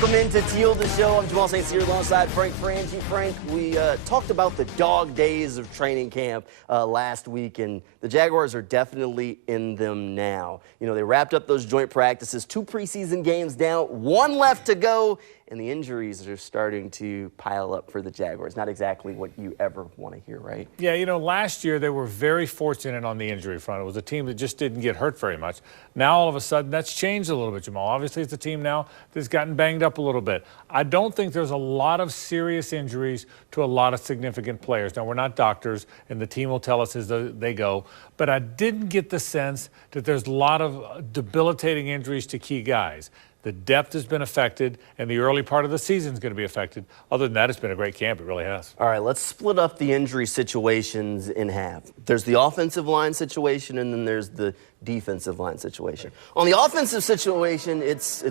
Welcome into Teal, the show. I'm Jamal St. Cyr alongside Frank Franchi. Frank, we talked about the dog days of training camp last week, and the Jaguars are definitely in them now. You know, they wrapped up those joint practices, 2 preseason games down, 1 left to go, and the injuries are starting to pile up for the Jaguars. Not exactly what you ever want to hear, right? Yeah, you know, last year they were very fortunate on the injury front. It was a team that just didn't get hurt very much. Now, all of a sudden, that's changed a little bit, Jamal. Obviously, it's a team now that's gotten banged up a little bit. I don't think there's a lot of serious injuries to a lot of significant players. Now, we're not doctors, and the team will tell us as they go, but I didn't get the sense that there's a lot of debilitating injuries to key guys. The depth has been affected, and the early part of the season is going to be affected. Other than that, it's been a great camp. It really has. All right, let's split up the injury situations in half. There's the offensive line situation, and then there's the defensive line situation. On the offensive situation, it's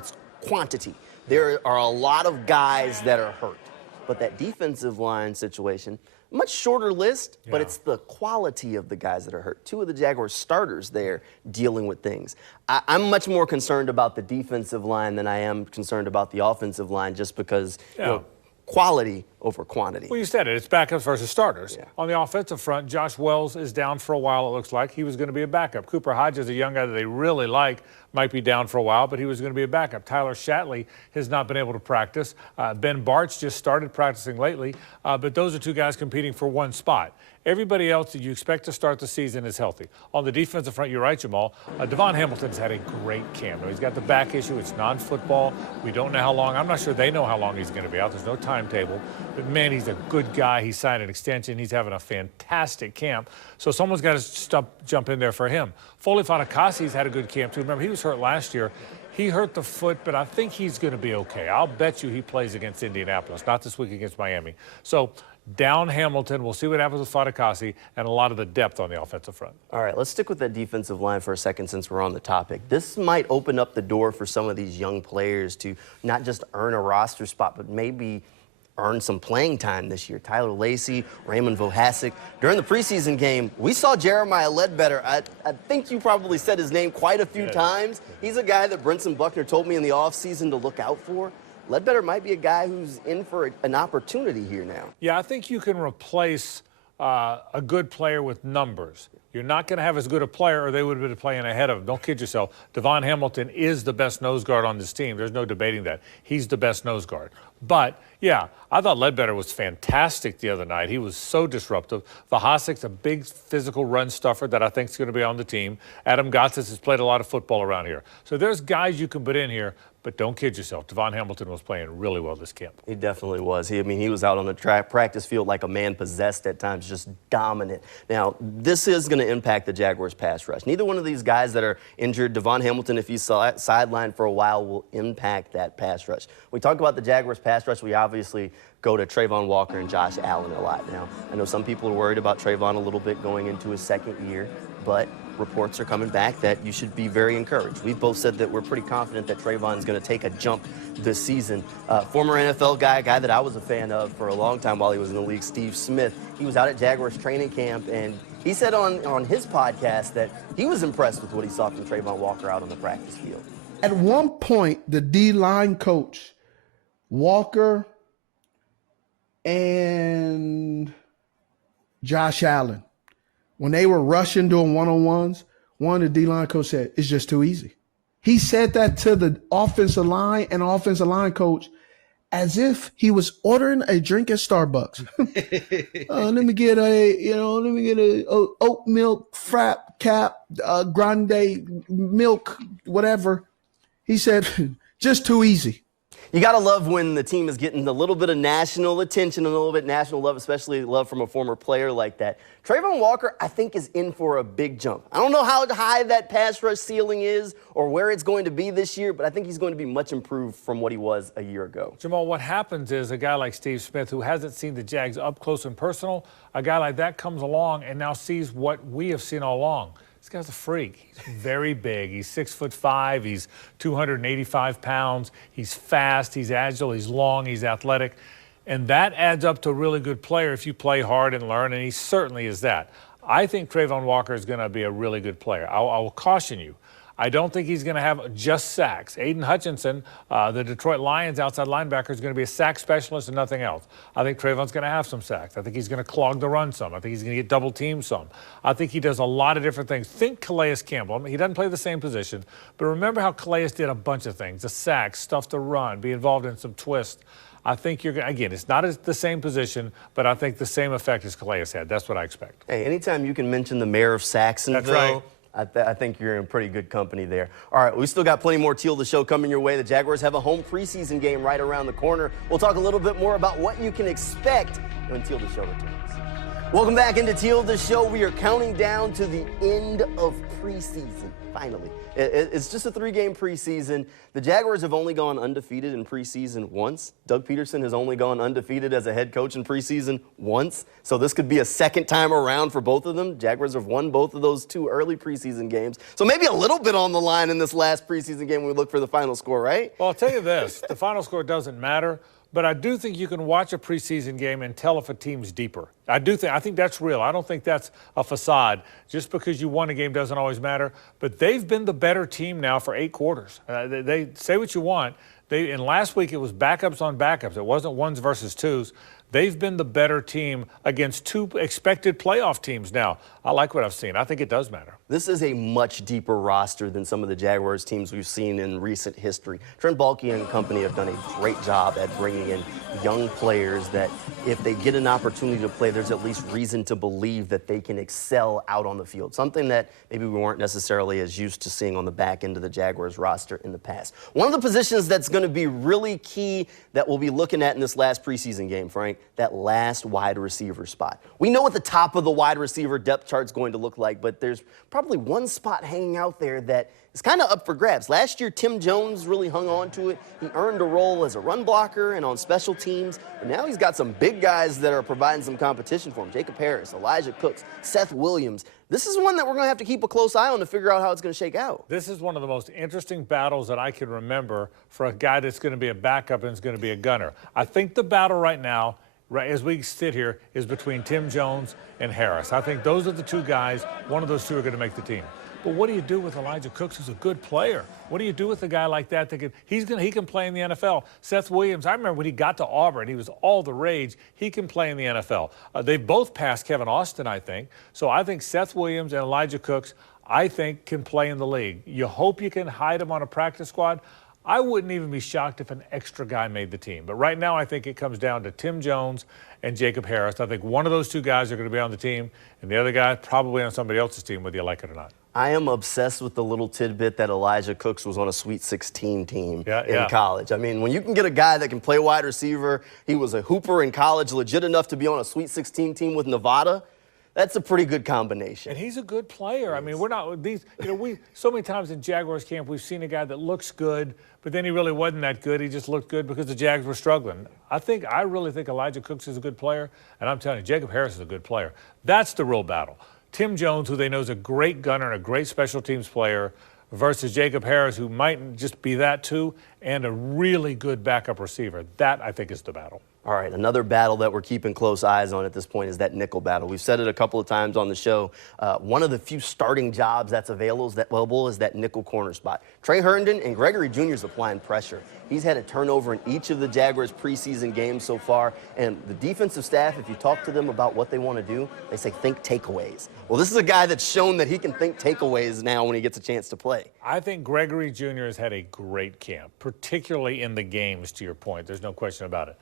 quantity. There are a lot of guys that are hurt. But that defensive line situation, much shorter list, but it's the quality of the guys that are hurt. 2 of the Jaguars starters there dealing with things. I'm much more concerned about the defensive line than I am concerned about the offensive line, just because you know, quality over quantity. Well, you said it. It's backups versus starters. Yeah. On the offensive front, Josh Wells is down for a while, it looks like. He was going to be a backup. Cooper Hodges, a young guy that they really like, might be down for a while, but he was going to be a backup. Tyler Shatley has not been able to practice. Ben Bartz just started practicing lately, but those are 2 guys competing for 1 spot. Everybody else that you expect to start the season is healthy. On the defensive front, you're right, Jamal. Devon Hamilton's had a great camp. He's got the back issue. It's non-football. We don't know how long. I'm not sure they know how long he's going to be out. There's no timetable. But, man, he's a good guy. He signed an extension. He's having a fantastic camp. So someone's got to jump in there for him. Foley Fatukasi's had a good camp, too. Remember, he was hurt last year. He hurt the foot, but I think he's going to be okay. I'll bet you he plays against Indianapolis, not this week against Miami. So down Hamilton. We'll see what happens with Fatukasi and a lot of the depth on the offensive front. All right, let's stick with that defensive line for a second since we're on the topic. This might open up the door for some of these young players to not just earn a roster spot, but maybe earn some playing time this year. Tyler Lacey, Raymond Vohasek. During the preseason game, we saw Jeremiah Ledbetter. I think you probably said his name quite a few times. He's a guy that Brinson Buckner told me in the offseason to look out for. Ledbetter might be a guy who's in for an opportunity here now. Yeah, I think you can replace a good player with numbers. You're not going to have as good a player, or they would have been playing ahead of him. Don't kid yourself. Devon Hamilton is the best nose guard on this team. There's no debating that. He's the best nose guard. But, yeah, I thought Ledbetter was fantastic the other night. He was so disruptive. Vohasek's a big physical run stuffer that I think is going to be on the team. Adam Gotsis has played a lot of football around here. So there's guys you can put in here. But don't kid yourself. Devon Hamilton was playing really well this camp. He definitely was. He was out on the practice field like a man possessed at times, just dominant. Now, this is going to impact the Jaguars' pass rush. Neither one of these guys that are injured, Devon Hamilton, if he's sidelined for a while, will impact that pass rush. We talk about the Jaguars' pass rush. We obviously go to Trayvon Walker and Josh Allen a lot now. I know some people are worried about Trayvon a little bit going into his 2nd year, but reports are coming back that you should be very encouraged. We've both said that we're pretty confident that Trayvon's going to take a jump this season. Former NFL guy, a guy that I was a fan of for a long time while he was in the league, Steve Smith. He was out at Jaguars training camp, and he said on his podcast that he was impressed with what he saw from Trayvon Walker out on the practice field. At one point, the D-line coach, Walker and Josh Allen, when they were rushing doing one-on-ones, one of the D-line coach said, it's just too easy. He said that to the offensive line and offensive line coach as if he was ordering a drink at Starbucks. Let me get a oat milk, frap, cap, grande milk, whatever. He said, just too easy. You got to love when the team is getting a little bit of national attention, a little bit national love, especially love from a former player like that. Trayvon Walker, I think, is in for a big jump. I don't know how high that pass rush ceiling is or where it's going to be this year, but I think he's going to be much improved from what he was a year ago. Jamal, what happens is a guy like Steve Smith, who hasn't seen the Jags up close and personal, a guy like that comes along and now sees what we have seen all along. This guy's a freak. He's very big. He's 6'5". He's 285 pounds. He's fast. He's agile. He's long. He's athletic. And that adds up to a really good player if you play hard and learn, and he certainly is that. I think Trayvon Walker is going to be a really good player. I will caution you. I don't think he's going to have just sacks. Aiden Hutchinson, the Detroit Lions outside linebacker, is going to be a sack specialist and nothing else. I think Trayvon's going to have some sacks. I think he's going to clog the run some. I think he's going to get double teamed some. I think he does a lot of different things. Think Calais Campbell. I mean, he doesn't play the same position, but remember how Calais did a bunch of things: the sacks, stuff to run, be involved in some twists. I think you're going to, again, it's not the same position, but I think the same effect as Calais had. That's what I expect. Hey, anytime you can mention the mayor of Saxonville, That's right. I think you're in pretty good company there. All right, we still got plenty more Teal the Show coming your way. The Jaguars have a home preseason game right around the corner. We'll talk a little bit more about what you can expect when Teal the Show returns. Welcome back into Teal the Show. We are counting down to the end of preseason, finally. It's just a 3-game preseason. The Jaguars have only gone undefeated in preseason once. Doug Peterson has only gone undefeated as a head coach in preseason once. So this could be a second time around for both of them. Jaguars have won both of those 2 early preseason games. So maybe a little bit on the line in this last preseason game when we look for the final score, right? Well, I'll tell you this. The final score doesn't matter. But I do think you can watch a preseason game and tell if a team's deeper. I think that's real. I don't think that's a facade. Just because you won a game doesn't always matter. But they've been the better team now for 8 quarters. They say what you want. And last week it was backups on backups. It wasn't ones versus twos. They've been the better team against 2 expected playoff teams now. I like what I've seen. I think it does matter. This is a much deeper roster than some of the Jaguars teams we've seen in recent history. Trent Baalke and company have done a great job at bringing in young players that if they get an opportunity to play, there's at least reason to believe that they can excel out on the field, something that maybe we weren't necessarily as used to seeing on the back end of the Jaguars roster in the past. One of the positions that's going to be really key that we'll be looking at in this last preseason game, Frank, that last wide receiver spot. We know what the top of the wide receiver depth chart's going to look like, but there's probably one spot hanging out there that is kind of up for grabs. Last year, Tim Jones really hung on to it. He earned a role as a run blocker and on special teams, but now he's got some big guys that are providing some competition for him. Jacob Harris, Elijah Cooks, Seth Williams. This is one that we're going to have to keep a close eye on to figure out how it's going to shake out. This is one of the most interesting battles that I can remember for a guy that's going to be a backup and is going to be a gunner. I think the battle right now, right as we sit here, is between Tim Jones and Harris. I think those are the 2 guys. One of those 2 are going to make the team. But what do you do with Elijah Cooks, who's a good player? What do you do with a guy like that he can play in the NFL? Seth Williams, I remember when he got to Auburn, he was all the rage. He can play in the NFL. They've both passed Kevin Austin, I think. So I think Seth Williams and Elijah Cooks, I think, can play in the league. You hope you can hide them on a practice squad. I wouldn't even be shocked if an extra guy made the team. But right now I think it comes down to Tim Jones and Jacob Harris. I think one of those 2 guys are going to be on the team, and the other guy probably on somebody else's team, whether you like it or not. I am obsessed with the little tidbit that Elijah Cooks was on a Sweet 16 team in college. I mean, when you can get a guy that can play wide receiver, he was a hooper in college, legit enough to be on a Sweet 16 team with Nevada, that's a pretty good combination. And he's a good player. I mean, we're not these. So many times in Jaguars camp we've seen a guy that looks good, but then he really wasn't that good. He just looked good because the Jags were struggling. I really think Elijah Cooks is a good player, and I'm telling you, Jacob Harris is a good player. That's the real battle. Tim Jones, who they know is a great gunner and a great special teams player, versus Jacob Harris, who might just be that too, and a really good backup receiver. That, I think, is the battle. All right, another battle that we're keeping close eyes on at this point is that nickel battle. We've said it a couple of times on the show. One of the few starting jobs that's available is that nickel corner spot. Trey Herndon and Gregory Jr. is applying pressure. He's had a turnover in each of the Jaguars' preseason games so far, and the defensive staff, if you talk to them about what they want to do, they say think takeaways. Well, this is a guy that's shown that he can think takeaways now when he gets a chance to play. I think Gregory Jr. has had a great camp, particularly in the games, to your point. There's no question about it.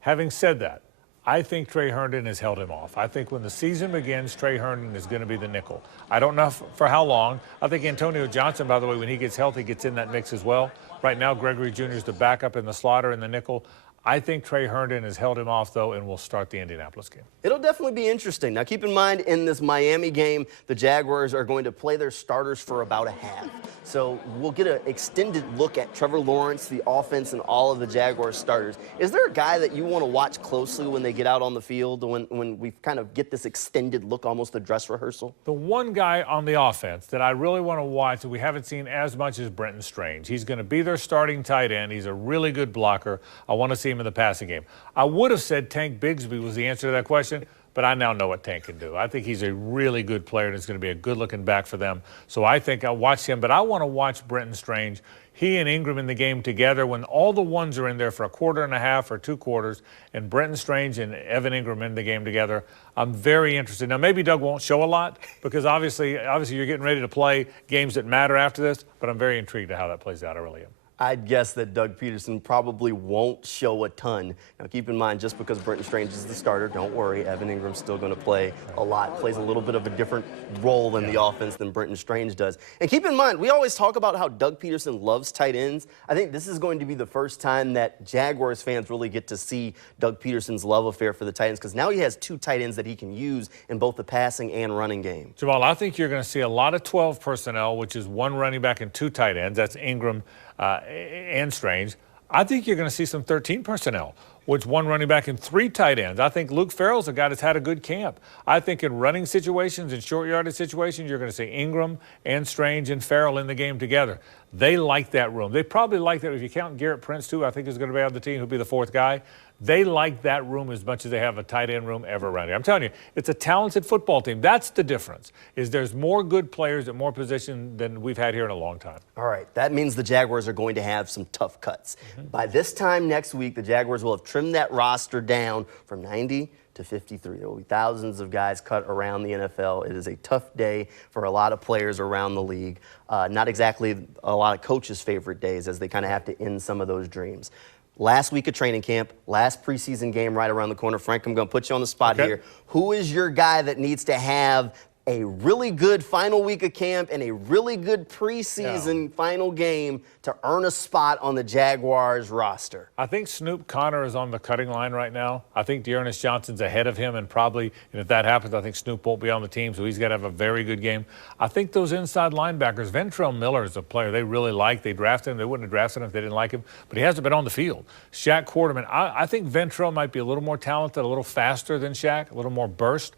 Having said that, I think Trey Herndon has held him off. I think when the season begins, Trey Herndon is going to be the nickel. I don't know for how long. I think Antonio Johnson, by the way, when he gets healthy, gets in that mix as well. Right now, Gregory Jr. is the backup in the slaughter in the nickel. I think Trey Herndon has held him off, though, and will start the Indianapolis game. It'll definitely be interesting. Now, keep in mind, in this Miami game, the Jaguars are going to play their starters for about a half. So we'll get an extended look at Trevor Lawrence, the offense, and all of the Jaguars starters. Is there a guy that you want to watch closely when they get out on the field, when we kind of get this extended look, almost a dress rehearsal? The one guy on the offense that I really want to watch that we haven't seen as much is Brenton Strange. He's going to be their starting tight end. He's a really good blocker. I want to see him in the passing game. I would have said Tank Bigsby was the answer to that question, but I now know what Tank can do. I think he's a really good player, and he's going to be a good-looking back for them. So I think I'll watch him, but I want to watch Brenton Strange. He and Ingram in the game together when all the ones are in there for a quarter and a half or 2 quarters, and Brenton Strange and Evan Ingram in the game together. I'm very interested. Now, maybe Doug won't show a lot because obviously you're getting ready to play games that matter after this, but I'm very intrigued to how that plays out. I really am. I'd guess that Doug Peterson probably won't show a ton. Now, keep in mind, just because Brenton Strange is the starter, don't worry. Evan Ingram's still going to play a lot, plays a little bit of a different role in the offense than Brenton Strange does. And keep in mind, we always talk about how Doug Peterson loves tight ends. I think this is going to be the first time that Jaguars fans really get to see Doug Peterson's love affair for the tight ends, because now he has 2 tight ends that he can use in both the passing and running game. Jamal, I think you're going to see a lot of 12 personnel, which is 1 running back and 2 tight ends. That's Ingram and Strange. I think you're going to see some 13 personnel, which 1 running back and 3 tight ends. I think Luke Farrell's a guy that's had a good camp. I think in running situations and short yardage situations, you're going to see Ingram and Strange and Farrell in the game together. They like that room. They probably like that. If you count Garrett Prince, too, I think is going to be on the team, who'll be the 4th guy. They like that room as much as they have a tight end room ever around here. I'm telling you, it's a talented football team. That's the difference, is there's more good players at more positions than we've had here in a long time. All right, that means the Jaguars are going to have some tough cuts. By this time next week, the Jaguars will have trimmed that roster down from 90 to 53. There will be thousands of guys cut around the NFL. It is a tough day for a lot of players around the league. Not exactly a lot of coaches' favorite days, as they kind of have to end some of those dreams. Last week of training camp, last preseason game right around the corner. Frank, I'm going to put you on the spot here. Who is your guy that needs to have a really good final week of camp and a really good preseason final game to earn a spot on the Jaguars roster? I think Snoop Connor is on the cutting line right now. I think Dearness Johnson's ahead of him, and probably, and if that happens, I think Snoop won't be on the team, so he's got to have a very good game. I think those inside linebackers, Ventrell Miller is a player they really like. They drafted him. They wouldn't have drafted him if they didn't like him, but he hasn't been on the field. Shaq Quarterman, I think Ventrell might be a little more talented, a little faster than Shaq, a little more burst,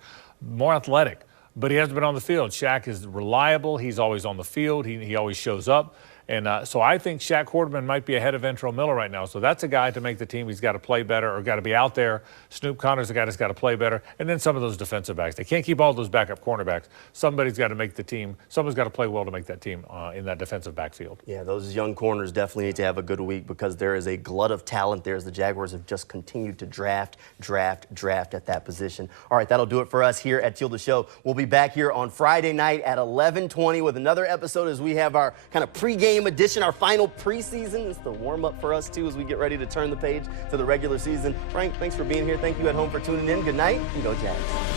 more athletic. But he hasn't been on the field. Shaq is reliable. He's always on the field. He always shows up. And so I think Shaq Quarterman might be ahead of Ventrell Miller right now. So that's a guy to make the team. He's got to play better or got to be out there. Snoop Connor's a guy that's got to play better. And then some of those defensive backs. They can't keep all those backup cornerbacks. Somebody's got to make the team. Someone's got to play well to make that team in that defensive backfield. Yeah, those young corners definitely need to have a good week, because there is a glut of talent there as the Jaguars have just continued to draft at that position. All right, that'll do it for us here at Teal the Show. We'll be back here on Friday night at 11:20 with another episode as we have our kind of pregame edition, our final preseason. It's the warm-up for us, too, as we get ready to turn the page to the regular season. Frank, thanks for being here. Thank you at home for tuning in. Good night, and go Jags.